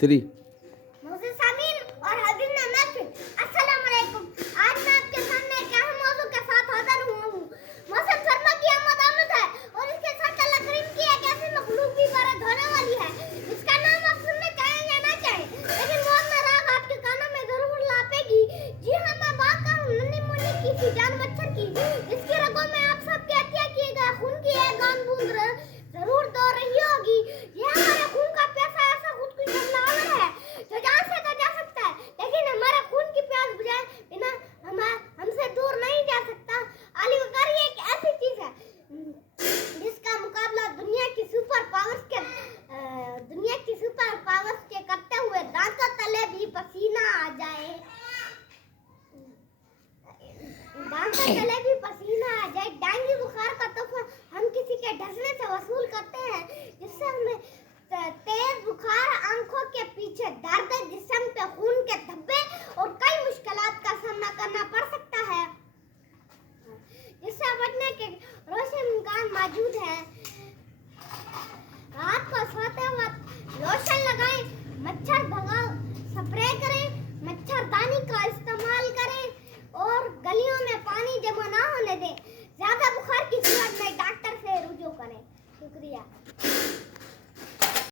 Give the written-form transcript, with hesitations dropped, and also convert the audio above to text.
3 मुझे सामीन और हज़ीर महफिल अस्सलाम वालेकुम। आज मैं आपके सामने एक अहम मौजू के साथ हाजिर हुआ हूँ। मौसम सरमा की आमद है और इसके साथ अल्लाह करीम की एक ऐसी मखलूक भी बारात होने वाली है जिसका नाम आप सुनना चाहें या ना चाहें, लेकिन वो अपना राग आपके कानों में जरूर लापेगी। जी हाँ, मैं बात कर रहा हूँ नन्ही मुन्नी की सी जान मच्छर की, जिसकी रगों में आप सबके हत्या किए गए खून की एक गान बूंद जरूर दौड़ रही होगी। ये हमारे खून का प्यासा ऐसा खुदकुश हमलावर है जो जान से तो जा सकता है, लेकिन हमारा खून की प्यास बुझाए बिना हमसे दूर नहीं जा सकता। आली वकारी एक ऐसी चीज है जिसका मुकाबला दुनिया की सुपर पावर्स के करते हुए दांतों तले भी पसीना आ जाए, दांतों तले भी पसीना आ जाए। डेंगू बुखार का तोहफा हम किसी के ढसने से वसूल करते हैं, जिससे हमें तेज बुखार, आंखों के पीछे दर्द, जिस्म पे खून के धब्बे और कई मुश्किलात का सामना करना पड़ सकता है, जिससे बचने के रोशन इम्कान मौजूद है। रात को सोते वक्त लोशन लगाएं, मच्छर भगाओ स्प्रे करें, मच्छरदानी का इस्तेमाल करें और गलियों में पानी जमा ना होने दें।